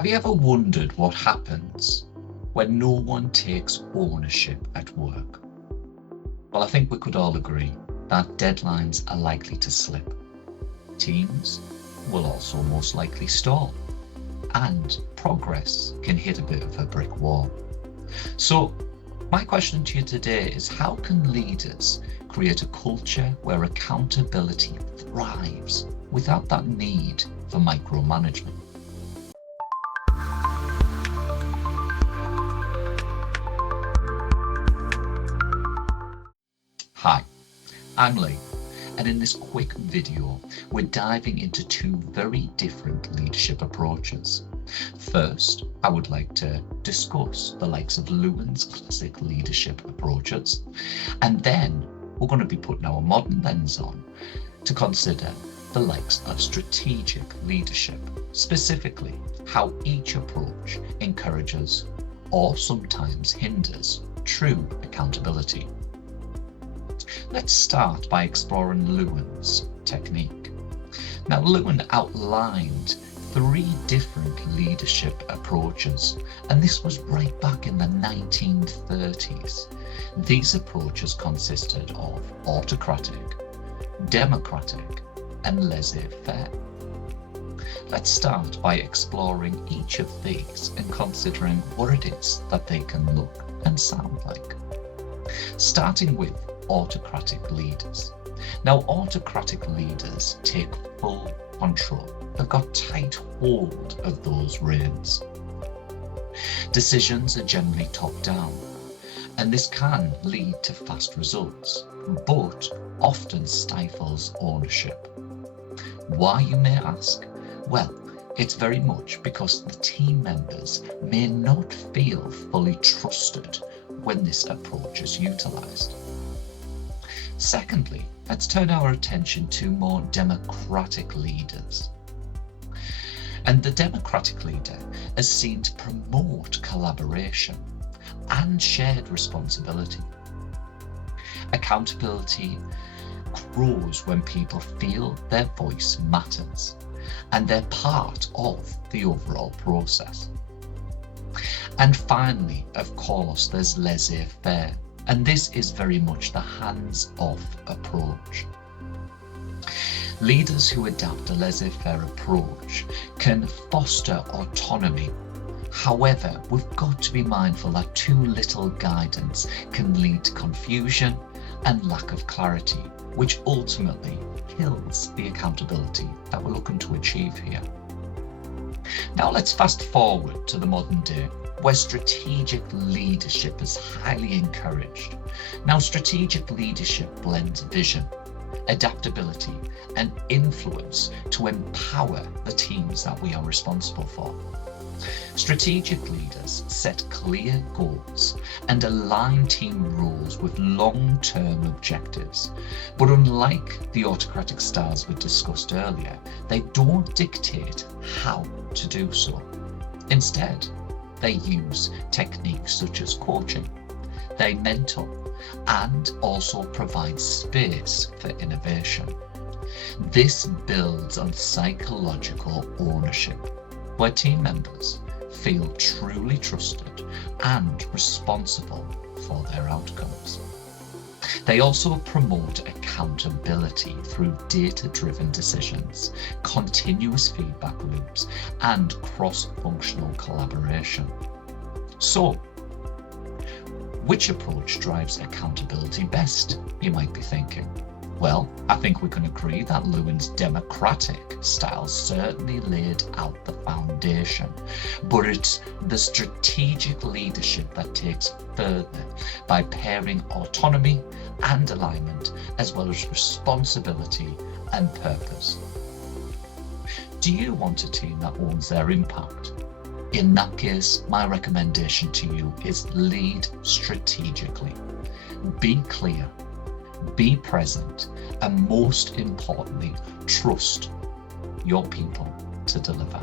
Have you ever wondered what happens when no one takes ownership at work? Well, I think we could all agree that deadlines are likely to slip. Teams will also most likely stall, and progress can hit a bit of a brick wall. So my question to you today is, how can leaders create a culture where accountability thrives without that need for micromanagement? Hi, I'm Leigh, and in this quick video, we're diving into two very different leadership approaches. First, I would like to discuss the likes of Lewin's classic leadership approaches, and then we're going to be putting our modern lens on to consider the likes of strategic leadership, specifically how each approach encourages or sometimes hinders true accountability. Let's start by exploring Lewin's technique. Now, Lewin outlined 3 different leadership approaches, and this was right back in the 1930s. These approaches consisted of autocratic, democratic, and laissez-faire. Let's start by exploring each of these and considering what it is that they can look and sound like. Starting with autocratic leaders. Now, autocratic leaders take full control. They've got tight hold of those reins. Decisions are generally top down, and this can lead to fast results, but often stifles ownership. Why, you may ask? Well, it's very much because the team members may not feel fully trusted when this approach is utilised. Secondly, let's turn our attention to more democratic leaders. And the democratic leader is seen to promote collaboration and shared responsibility. Accountability grows when people feel their voice matters and they're part of the overall process. And finally, of course, there's laissez-faire. And this is very much the hands-off approach. Leaders who adopt a laissez-faire approach can foster autonomy. However, we've got to be mindful that too little guidance can lead to confusion and lack of clarity, which ultimately kills the accountability that we're looking to achieve here. Now let's fast forward to the modern day, where strategic leadership is highly encouraged. Now, strategic leadership blends vision, adaptability, and influence to empower the teams that we are responsible for. Strategic leaders set clear goals and align team roles with long-term objectives. But unlike the autocratic styles we discussed earlier, they don't dictate how to do so. Instead, they use techniques such as coaching, they mentor, and also provide space for innovation. This builds on psychological ownership, where team members feel truly trusted and responsible for their outcomes. They also promote accountability through data-driven decisions, continuous feedback loops, and cross-functional collaboration. So, which approach drives accountability best, you might be thinking? Well, I think we can agree that Lewin's democratic style certainly laid out the foundation, but it's the strategic leadership that takes further by pairing autonomy and alignment, as well as responsibility and purpose. Do you want a team that owns their impact? In that case, my recommendation to you is lead strategically. Be clear, be present, and most importantly, trust your people to deliver.